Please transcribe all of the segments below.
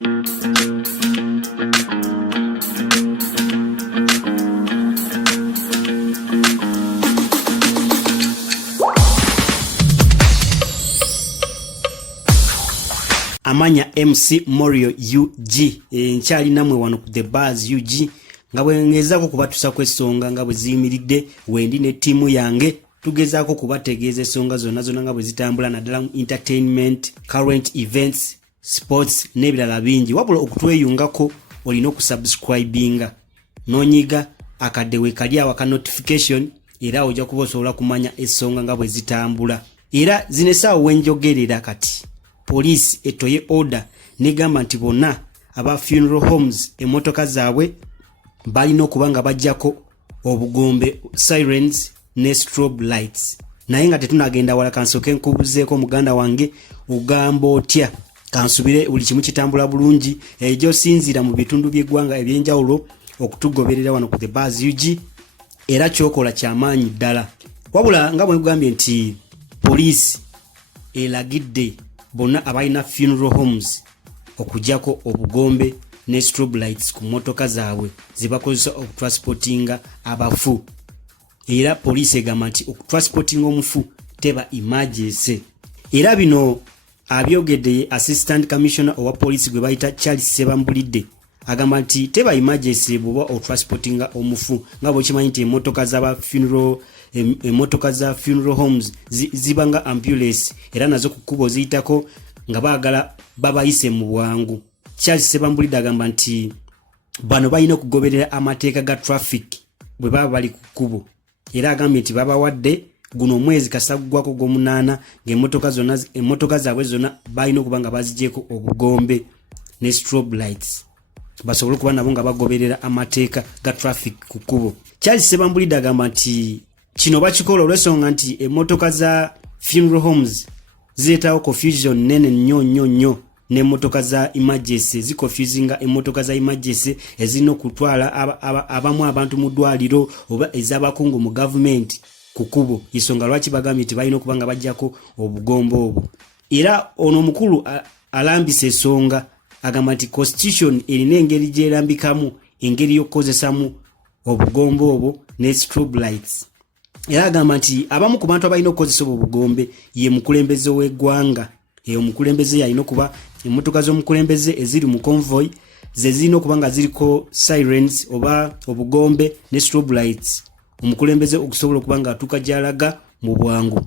Amanya MC Morio UG nkyali namwe wano ku The Buzz UG nga bwengezaako kubatusa ensonga nga bwe ziyimiridde wendi ne ttiimu yange tugezaako kubategeeza ensonga zonna nga bwe zitambula naddala mu entertainment, current events, sports n'ebirala bingi. Wabula okutweyungako olina okusubscribinga n'onyiga akaddewe kali awo aka notification era ojja kuba osobola kumanya ensonga nga bwe zitambula. Era zino essaawa wenjogerera kati police etoye order negamba nti bonna aba funeral homes emmotoka zaabwe balina okuba nga bajjako obugombe, sirens ne strobe lights. Naye nga tetunagenda wala kansooke nkubuzeeko muganda wange ogamba otya kansubire buli kimu kitambula bulungi ejo sinzira mu bitundu by'eggwanga ebyenjawulo okutugoberera wano ku The Buzz UG era kyokola kyamaanyi ddala. Wabula nga bwe gambye nti police elagidde bonna abalina funeral homes okujjako obugombe ne strobe lights ku motoka zaabwe zibakozesa okutransportinga abafu. Era police egamba nti okutransportinga omufu teba emergency. Era bino abyogedde assistant commissioner owa police gwe bayita Charles Sebambulidde agamba nti teba emergency bwoba okutransportinga omufu nga bwe kimanyi nti emmotoka za funeral homes zibanga ambulance era nazo ku kkubo ziyitako nga baagala babayise mu bwangu. Charles Sebambulidde agamba nti bano balina okugoberera amateeka ga traffic bwe baba bali ku kkubo era agambye nti babawadde guno omwezi kasagwako gw'omunaana ng'emmotoka zaabwe zonna balina okuba nga bazigyeko obugombe ne strobe lights basobole okuba nabo nga bagoberera amateeka ga traffic ku kkubo. Charles Sebambulidde agamba nti kino bakikola olw'ensonga nti emmotoka za funeral homes zireetawo confusion nene nnyo n'emmotoka za emergency ziconfusinga emmotoka za emergency ezirina okutwala abamu abantu mu ddwaliro oba ez'abakungu mu gavumenti ku kkubo. Ensonga lwaki bagambye nti balina okuba nga bajjako obugombe obwo. Era ono omukulu alambisa ensonga agamba nti constitution erina engeri gyerambikamu engeri y'okukozesamu obugombe obwo ne strobe lights. Era agamba nti abamu ku bantu abalina okukozesa obugombe ye mukulembeze w'eggwanga. Omukulembeze yalina okuba emmotoka z'omukulembeze eziri mu convoy ze zirina okuba nga ziriko sirens oba obugombe ne strobe lights omukulembeze okusobola okuba nga atuuka gy'alaga mu bwangu.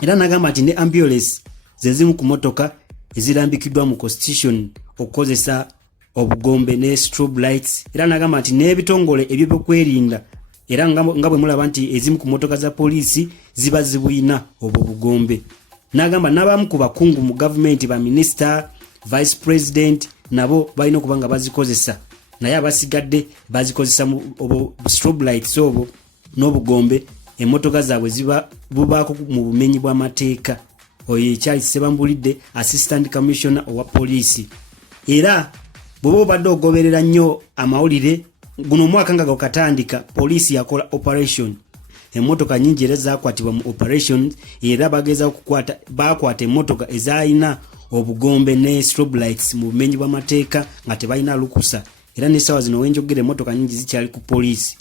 Era n'agamba nti ne ambulance ze zimu ku mmotoka ezirambikiddwa mu constitution okukozesa obugombe ne strobe lights. Era n'agamba nti n'ebitongole eby'ebyokwerinda era nga bwe mulaba nti ezimu ku mmotoka za poliisi ziba zibuyina obwo bugombe. N'agamba n'abamu ku bakungu mu gavumenti ba minister, vice president nabo balina okuba nga bazikozesa naye abasigadde bazikozesa mu strobe lights obwo n'obugombe emmotoka zaabwe bubaako mu bumenyi bw'amateeka. Oyo Charles Sebambulidde assistant commissioner owa poliisi. Era bw'oba obadde ogoberera nnyo amawulire guno omwaka nga gwakatandika poliisi yakola operation emmotoka nyingi era zakwatibwa mu operation era bageza bakwata emmotoka ezalina obugombe ne strobe lights mu bumenyi bw'amateeka nga tebalina lukusa era n'essaawa zino wenjogera emmotoka nyingi zikyali ku poliisi.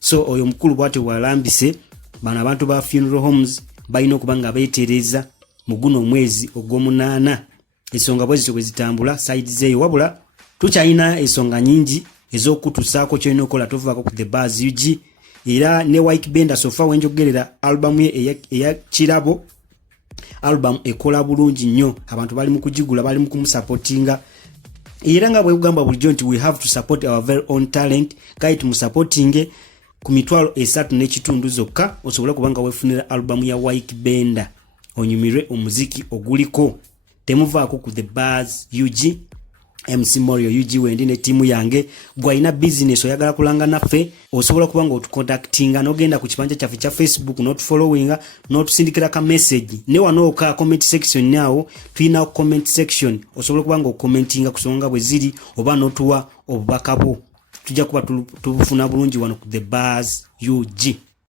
So oyo mukulu bw'atyo bw'alambise bano abantu ba funeral homes balina okuba nga beetereza mu guno omwezi ogw'omunaana ensonga bwe zityo bwe zitambula side zeeyo. Wabula tukyalina ensonga nyingi ez'okutusaako kyolina okukola tovaako ku The Buzz UG. Era ne White Benda sofa wenjogerera album ye eya Kirabo album ekola bulungi nnyo abantu bali mu kugigula bali mu kumusupportinga. Era nga bwe kugamba bulijjo nti we have to support our very own talent kati tumusupportinge ku mitwalo 3.5 zokka osobole kubanga wefunira album ya White Benda onyumirwe omuziki oguliko. Temuvaako ku The Buzz UG. MC Morio UG wendi ne timu yange gwalina business oyagala kulanga naffe osobola kubanga otucontactinga n'ogenda ku kibanja kyaffe kya Facebook not following not sindikira ka message ne wano ka comment section nawo tulina comment section osobola kubanga okomentinga kusonga bwe ziri oba notuwa obubaka bwo tujja kuba tubufuna bulungi wano ku The Buzz UG.